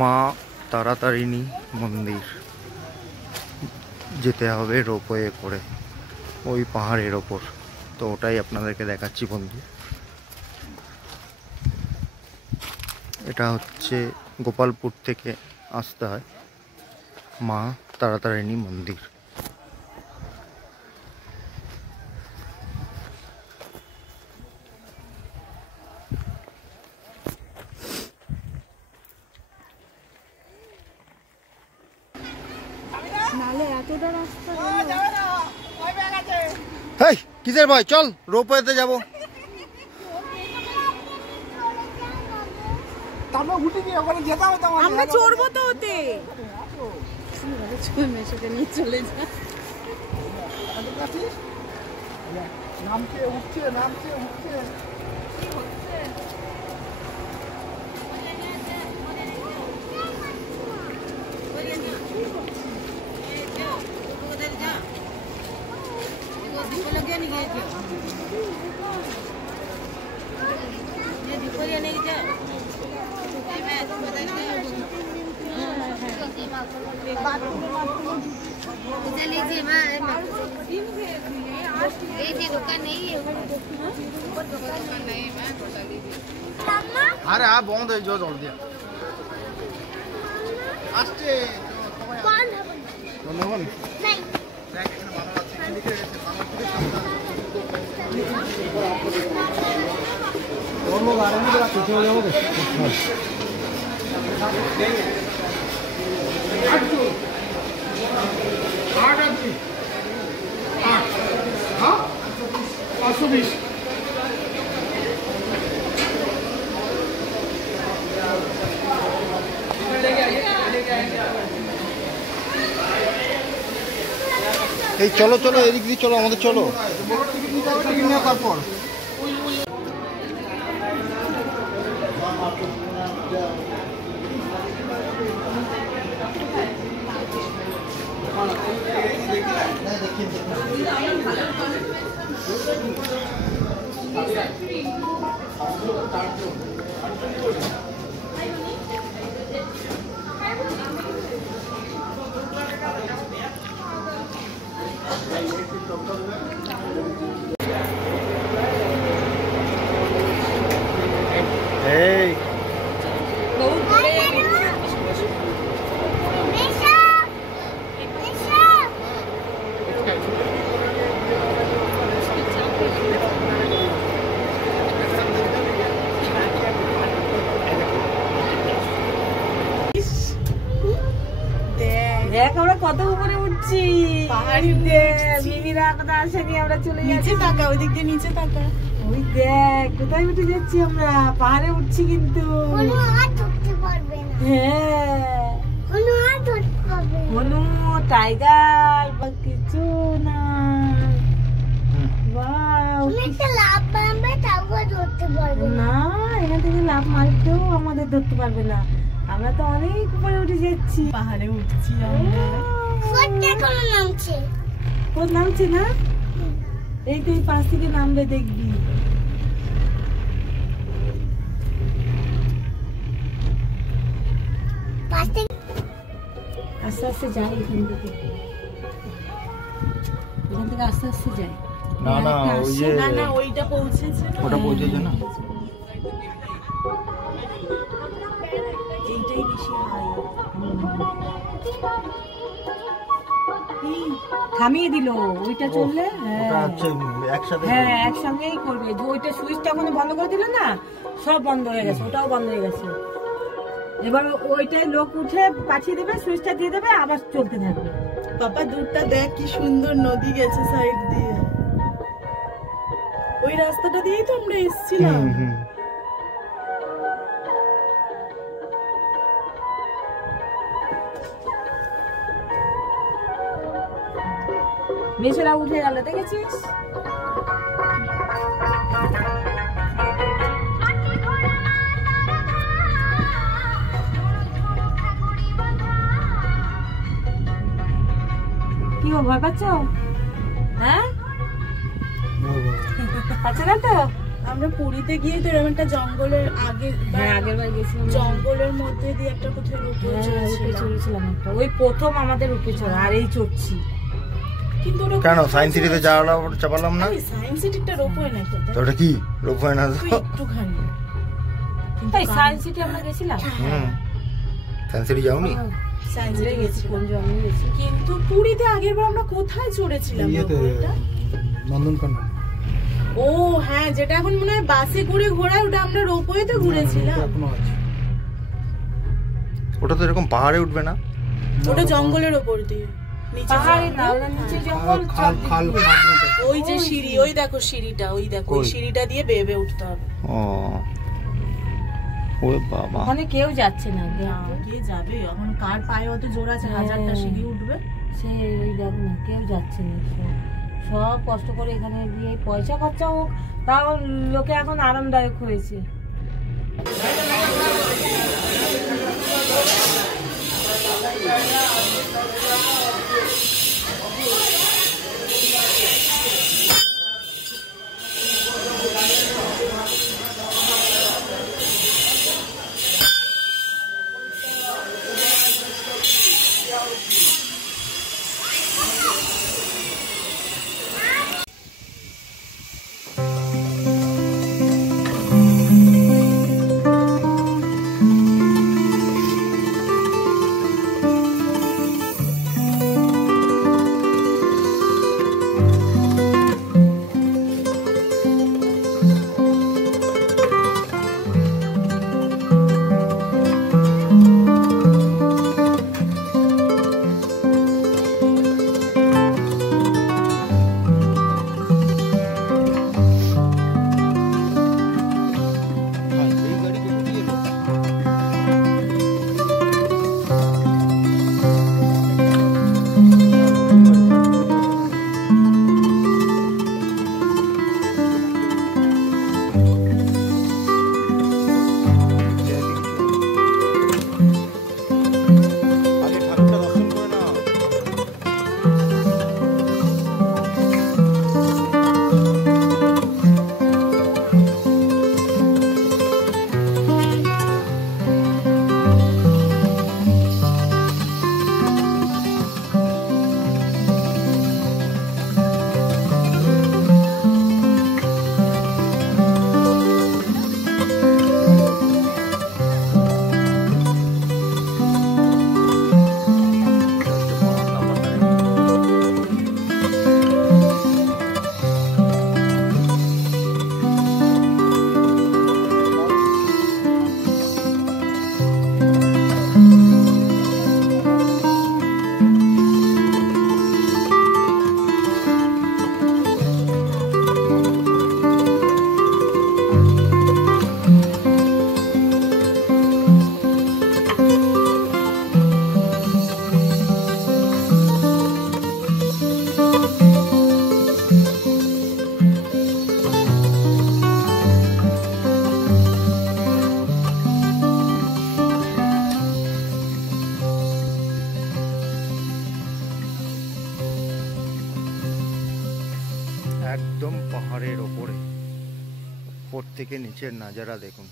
মা তারাতারিণী মন্দির যেতে হবে রোপওয়ে করে ওই পাহাড়ের ওপর। তো ওটাই আপনাদেরকে দেখাচ্ছি বন্ধু। এটা হচ্ছে গোপালপুর থেকে আসতে হয় মা তারাতারিণী মন্দির। হেই কিসের ভাই, চল রোপওয়েতে যাবো। আমরা চড়বো তো ওতে। চলে যা। নামছে উঠছে নামছে উঠছে। আরে বন্ধ হয়ে যাও, জল দিয়া আসছে। এই চলো চলো এদিক দিয়ে চলো, আমাদের চলো। তারপর এই দেখ আমরা কত উপরে উঠছি, পাহাড়ি মিমিরা কথা আসেনি, আমরা চলে যাচ্ছি। টাকা ওই দিক দিয়ে নিচে টাকা, ওই দেখ কোথায় উঠে যাচ্ছি আমরা, পাহাড়ে উঠছি কিন্তু। হ্যাঁ হনু টাইগার বা কিছু না। না এখান থেকে লাভ মারতেও আমাদের ধরতে পারবে না, আমরা তো অনেক উপরে উঠে যাচ্ছি, পাহাড়ে উঠছি আমরা। নামছে না, এই তো এই পাশ থেকে নামবে দেখবি। আস্তে আস্তে যাই এখান থেকে, আস্তে আস্তে যাই। না না ওই যে না না ওইটা পৌঁছেছে, ওটা পৌঁছেছে না, এইটাই বেশি হাই। থামিয়ে দিল ওইটা চললে। ওটা হচ্ছে একসাথে, হ্যাঁ একসঙ্গেই করবে। যে ওইটা সুইচটা ওখানে বন্ধ করে দিল না, সব বন্ধ হয়ে গেছে, ওটাও বন্ধ হয়ে গেছে। এবার ওইটাই লোক উঠে পাঠিয়ে দেবে, সুইচটা দিয়ে দেবে, আবার চলতে থাকবে। বাবা দূরটা দেখ কি সুন্দর নদী গেছে সাইড দিয়ে, ওই রাস্তাটা দিয়েই তো আমরা এসেছিলাম। মেছেরা উঠে গেল, দেখেছিস? কি গো, ভয় পাচ্ছ? হ্যাঁ পাচ্ছে না তো? আমরা পুরীতে গিয়ে তো এরকম একটা জঙ্গলের আগের বার গেছিলাম, জঙ্গলের মধ্যে দিয়ে একটা কোথায় রূপে চড়েছিলাম একটা, ওই প্রথম আমাদের রূপে চড়া, আর এই চড়ছি। কিন্তু কেন সায়েন্স সিটিতে যাওয়াটা চাপালাম না? সায়েন্স সিটিটা রোপওয়ে না তো ওটা কি রোপওয়ে না? তো একটুখানি তাই সায়েন্স সিটি আমরা গেছিলাম। সায়েন্স সিটি যাওনি? সায়েন্স সিটি গেছি, কোন জঙ্গলে গেছি। কিন্তু পুরীতে আগের বার আমরা কোথায় চড়েছিলাম? নন্দনকানন। ও হ্যাঁ, যেটা এখন মনে হয় বাসে ঘুরে ঘোরায়, ওটা আমরা রোপওয়েতে ঘুরেছিলাম। ওটা তো এরকম পাহাড়ে উঠবে না? ওটা জঙ্গলের উপর দিয়ে, পাহাড়ে না, ওটা নিচে জঙ্গল, ওই যে সিঁড়ি, ওই দেখো সিঁড়িটা, ওই দেখো ওই সিঁড়িটা দিয়ে বেয়ে বেয়ে উঠতে হবে। ও ওই বাবা, ওখানে কেউ যাচ্ছে না। কে যাবে এখন? কার পায়ে অত জোর আছে? হাজারটা সিঁড়ি উঠবে। সে ওই দেখ না, কেউ যাচ্ছে না। সব কষ্ট করে এখানে দিয়ে পয়সা খরচা হোক, তাও লোকে এখন আরামদায়ক হয়েছে। একদম পাহাড়ের ওপরে, উপর থেকে নিচের নাজারা দেখুন।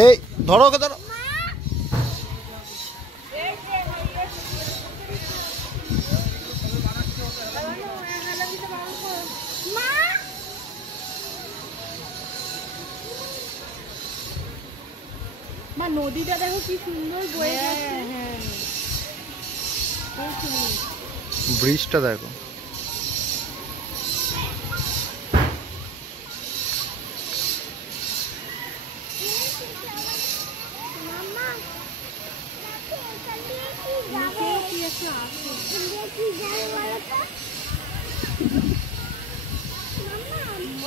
এই ধরো ওকে, ধরো। নদীটা দেখো কি সুন্দর বয়ে যাচ্ছে। ব্রিজটা দেখো।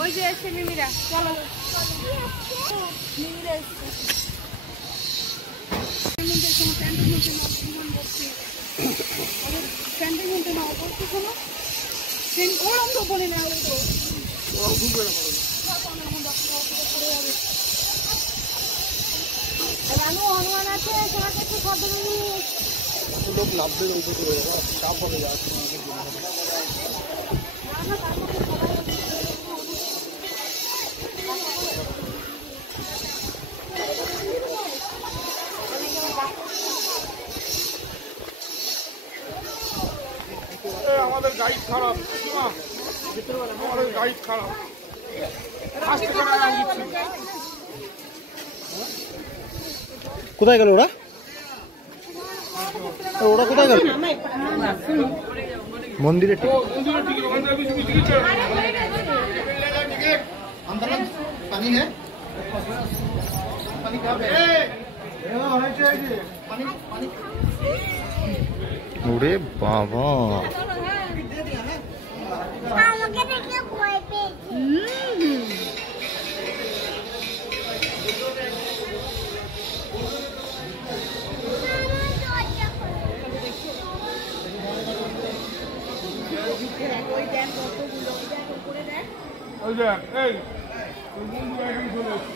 ওই যে এসছে মিমিরা, চলো মিমিরা এসছে। প্যান্টের মধ্যে না অবস্থা কোনো ওরম তো বলে না, ওই তো রানু হনুমান আছে, তোমাকে একটু খাদ্য লোক নামবে চাপ হবে যাচ্ছে। আমাদের গাইড খারাপ, আমাদের গাইড খারাপ। কোথায় গেল ওরা? ওরা কোথায় গেল? মন্দিরে পানি হ্যাঁ পানি খাবে। ওরে বাবা, আমাকে দেখে ভয় পেয়েছি। ওই দেখ, এই বন্ধু এখানে চলে এসছে।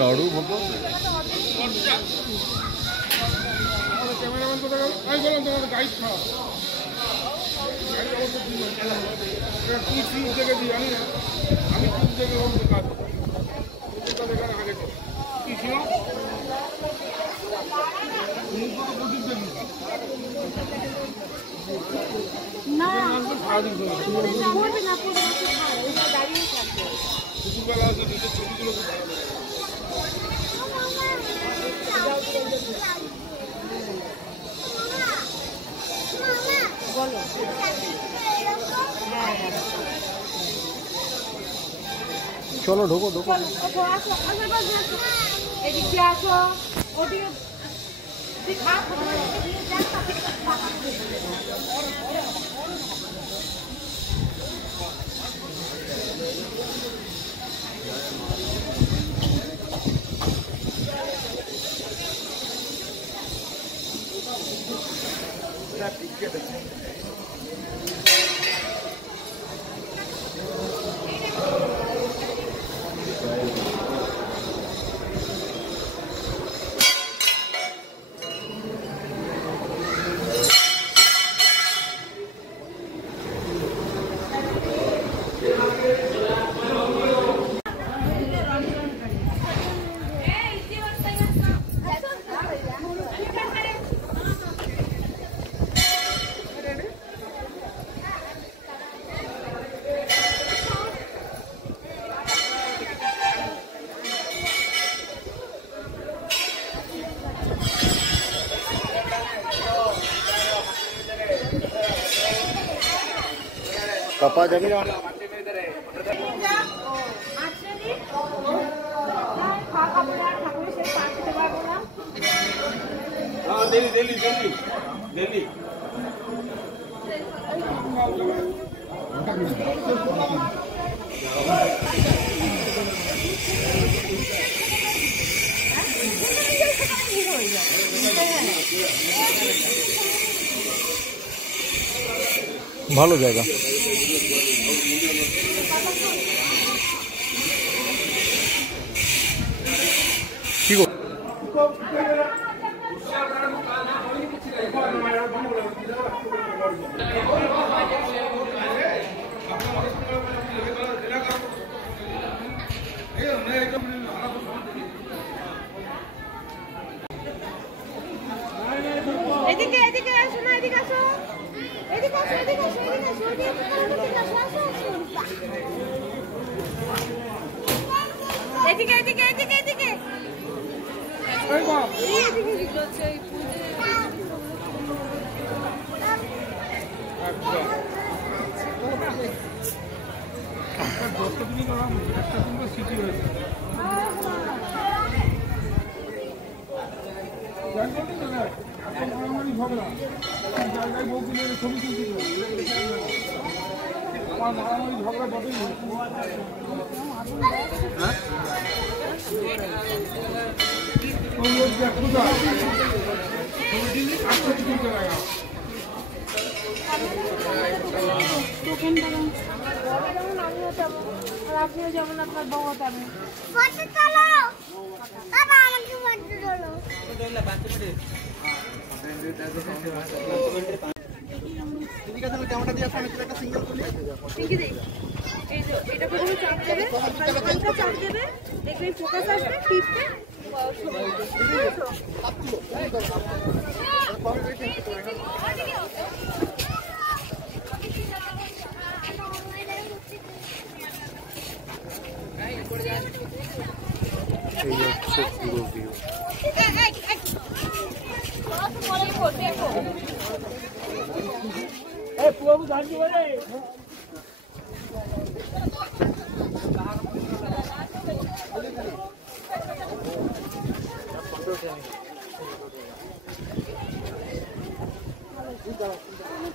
লাড়ু বাবা ক্যামেরাম্যান কোথায় গেল? আমি বললাম তোমাদের গাইড খারাপ। তুই চুপ দেখে দিই, জানি না আমি চুপ দেখে ওর কাজ আগে কি ছিল না সারাদিন পড়বে না, পড়বে না, দাঁড়িয়ে থাকবে। দুপুরবেলা আসলে নিজের ছবিগুলো খুব ভালো লাগে। চলো ঢোকো ঢোকো। এদিকে আসো, ওদিকে पापा जाके ना हाँ दिल्ली दिल्ली दिल्ली दिल्ली ভালো জায়গা। কি গো এদিকে এদিকে এদিকে এদিকে দশটা দিনই করাম, একটা দিন তো সিটি হয়েছে। এত মারামারি ঝগড়া, জায়গায় বউ কিনে ছবি তুলছিল, আমার মারামারি ঝগড়া যতই হয়েছে। আপনিও যেমন আপনার বউ তেমন ফটো তোলো বাবা আমাকে ফটো তোলো ক্যামেরাটা দিয়ে আসো, আমি একটা সিঙ্গেল তুলি। ঠিকই দেই এই যে এটা প্রথমে চাপ দেবে হালকা চাপ দেবে দেখবে ফোকাস আসবে টিপতে এই হচ্ছে পুরো ভিউ।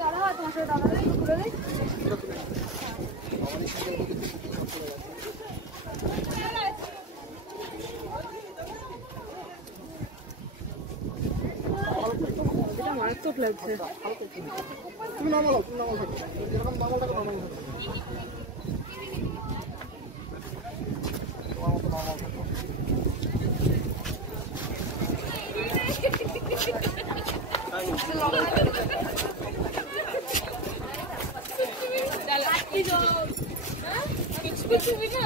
দাঁড়াও তোমার সাথে দাঁড়াবে ঘুরে দেয় এটা মারাত্মক লাগছে তুমি নামালো, তুমি নামালো, যেরকম নামাল থাকে নামাল থাকে। তোমার মতো নামাল থাকে। কিছু কিছু